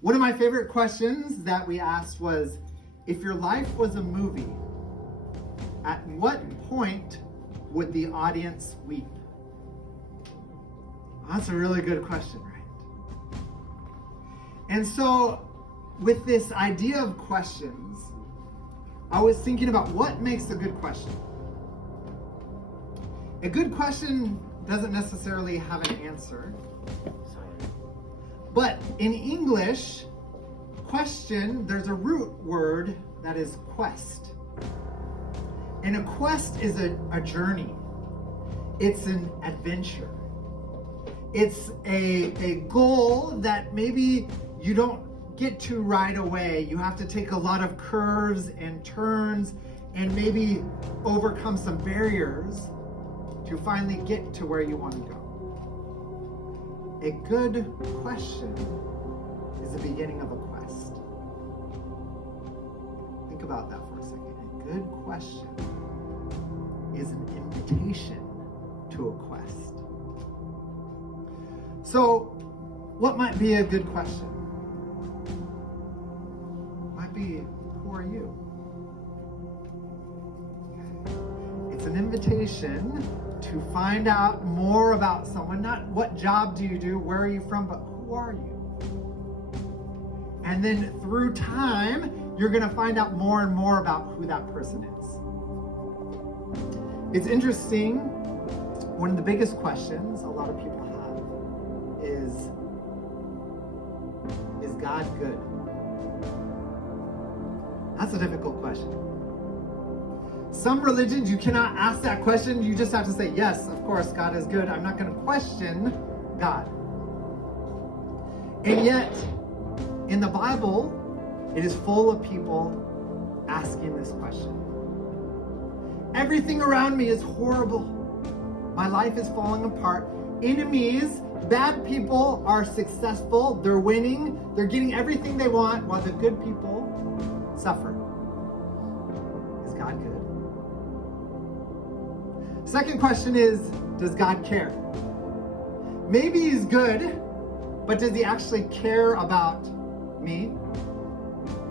One of my favorite questions that we asked was, if your life was a movie, at what point would the audience weep? That's a really good question, right? And so, with this idea of questions, I was thinking about what makes a good question. A good question doesn't necessarily have an answer. But in English, question, there's a root word that is quest. And a quest is a journey. It's an adventure. It's a goal that maybe you don't get to right away. You have to take a lot of curves and turns and maybe overcome some barriers to finally get to where you want to go. A good question is the beginning of a quest. Think about that for a second. A good question is an invitation to a quest. So, what might be a good question? Might be, who are you? It's an invitation to find out more about someone, not what job do you do, where are you from, but who are you? And then through time, you're going to find out more and more about who that person is. It's interesting, one of the biggest questions a lot of people have is God good? That's a difficult question. Some religions, you cannot ask that question. You just have to say, yes, of course, God is good. I'm not going to question God. And yet, in the Bible, it is full of people asking this question. Everything around me is horrible. My life is falling apart. Enemies, bad people are successful. They're winning. They're getting everything they want, while the good people suffer. Is God good? Second question is, does God care? Maybe he's good, but does he actually care about me?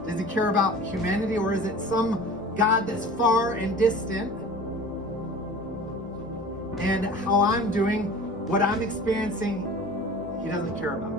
Does he care about humanity, or is it some God that's far and distant? And how I'm doing, what I'm experiencing, he doesn't care about.